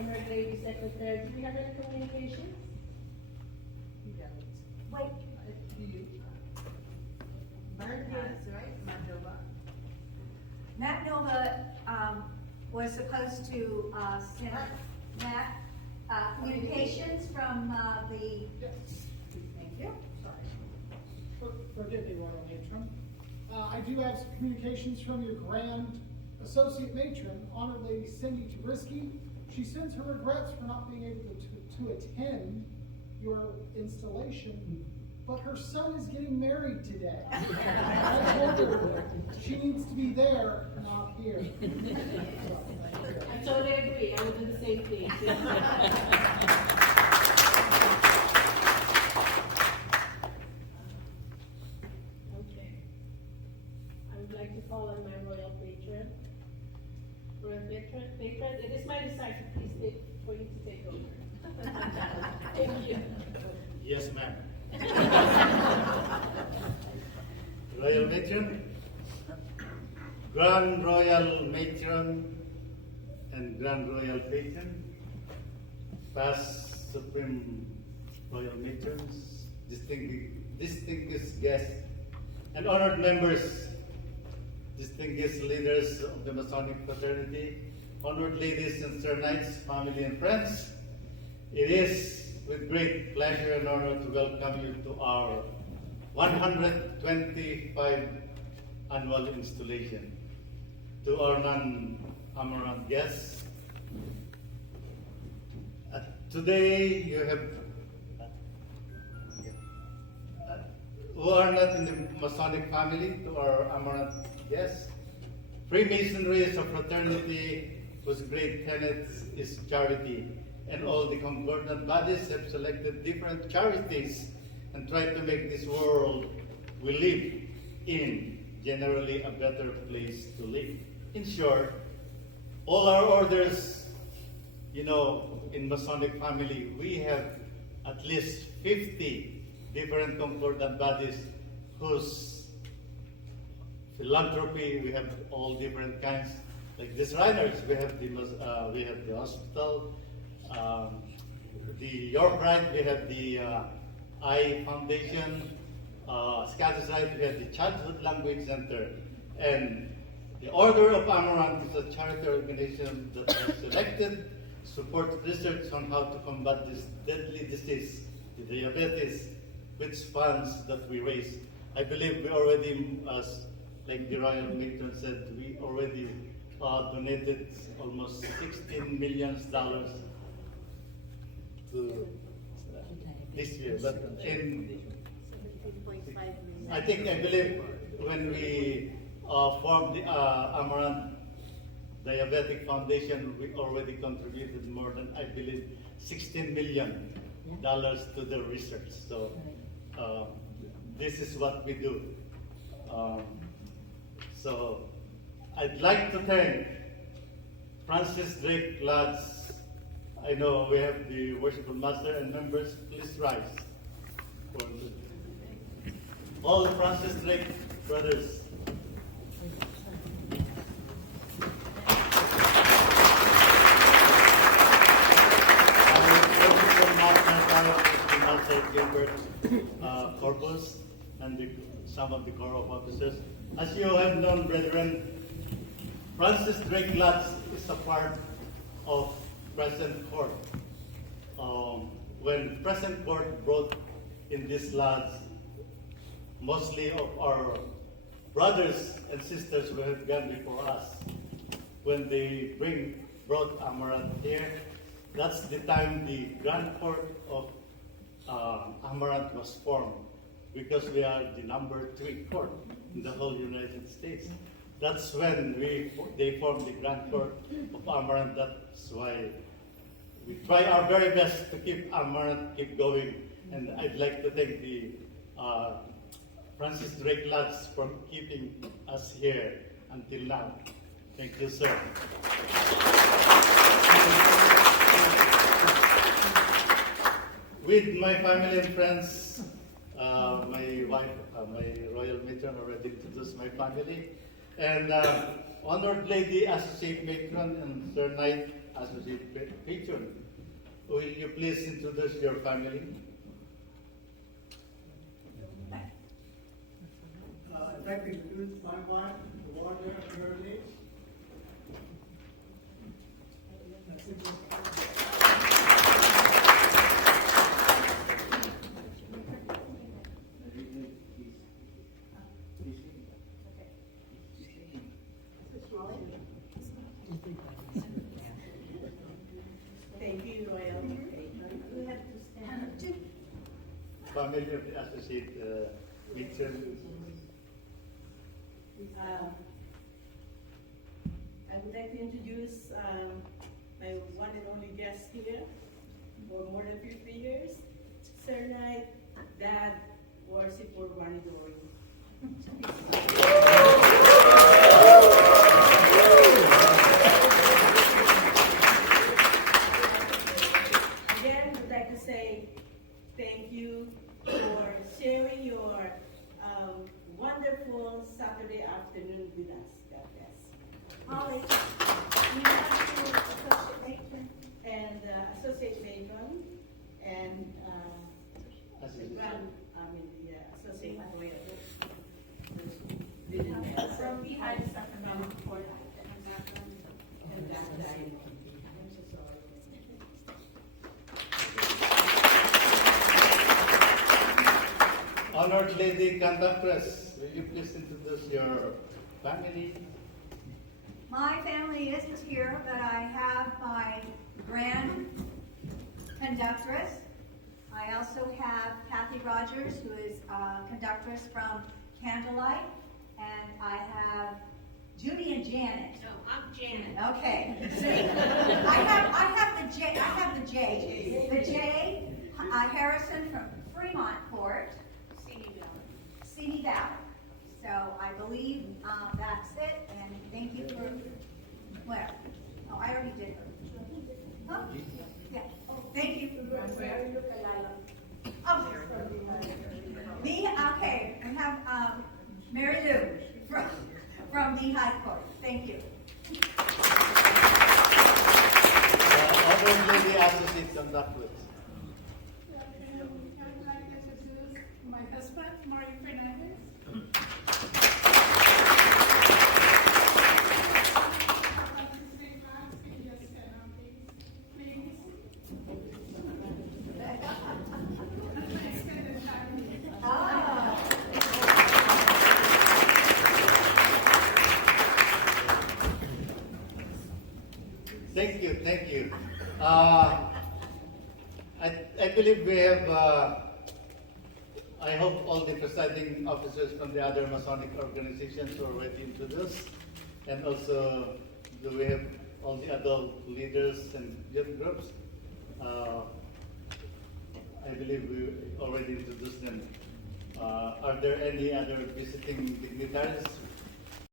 Honored Lady Secretary, do we have any communications? Wait, Bert has, right? Mandova. Matt Nova, was supposed to, send Matt, communications from, the, Yes, thank you. sorry. Forgive me, Royal Matron. I do have some communications from your Grand Associate Matron, Honored Lady Cindy Tarisky. She sends her regrets for not being able to attend your installation, but her son is getting married today. I told her she needs to be there, not here. So, thank you. I totally agree, I would do the same thing. Okay. I would like to call on my royal patron. Royal patron, it is my desire to please for you to take over. Thank you. Yes, ma'am. Royal Matron, Grand Royal Matron, and Grand Royal Patron, past Supreme Royal Matrons, distinguished guests, and honored members, distinguished leaders of the Masonic fraternity, honored ladies and Sir Knights, family and friends. It is with great pleasure and honor to welcome you to our 125 annual installation. To our non-Amaranth guests, today you have who are not in the Masonic family, to our Amaranth guests. Freemasonry is a fraternity whose great tenet is charity, and all the concordant bodies have selected different charities and tried to make this world we live in generally a better place to live. In short, all our orders, in Masonic family, we have at least 50 different concordant bodies whose philanthropy, we have all different kinds. Like the Shriners, we have the hospital, the York Rite, we have the I Foundation, Scottish Rite, we have the Childhood Language Center, and the Order of Amaranth is a charity organization that has selected support research on how to combat this deadly disease, the diabetes, which funds that we raise. I believe we already, as like the Royal Matron said, we already donated almost $16 million to this year. But I believe when we formed the Amaranth Diabetic Foundation, we already contributed more than, I believe, $16 million to the research. So this is what we do. So I'd like to thank Francis Drake Lads. I know we have the Worshipful Master and members. Please rise. For all the Francis Drake brothers. Gilbert Corpus and some of the Corps of Officers. As you have known, brethren, Francis Drake Lutz is a part of Present Court. When Present Court brought in these lads, mostly of our brothers and sisters who have gone before us, when they brought Amaranth here, that's the time the Grand Court of Amaranth was formed, because we are the number 3 court in the whole United States. That's when they formed the Grand Court of Amaranth. That's why we try our very best to keep Amaranth keep going. And I'd like to thank the Francis Drake Lads for keeping us here until now. Thank you, sir. With my family and friends, my wife, my Royal Matron already introduced my family, and Honored Lady Associate Matron and Sir Knight associate patron. Will you please introduce your family? I'd like to introduce my wife, Wanda Hurley. Thank you, Royal Patron. We have to stand. Family of the associate patron. I would like to introduce my one and only guest here for more than 50 years, Sir Knight, Dad, Worshipful Wanidori. Again, I'd like to say thank you for sharing your wonderful Saturday afternoon with us. God bless. Holly, we have to associate matron. And associate matron and the associate lawyer. From behind Sacramento Court. And that died. I'm so sorry. Honored Lady Conductress, will you please introduce your family? My family isn't here, but I have my grand conductress. I also have Kathy Rogers, who is conductress from Candlelight, and I have Judy and Janet. No, I'm Janet. Okay. See, I have the J. The J. Harrison from Fremont Port, Simi Valley. So I believe that's it, and thank you for, where? Oh, I already did her. Huh? Yeah, thank you. Oh, me, okay, we have Mary Lou from the High Court. Thank you. Honored Lady Associate Conductress. I would like to introduce my husband, Mario Fernandez. Ah. Thank you, thank you. I believe we have, I hope all the presiding officers from the other Masonic organizations are already introduced. And also, do we have all the adult leaders and youth groups? I believe we already introduced them. Are there any other visiting dignitaries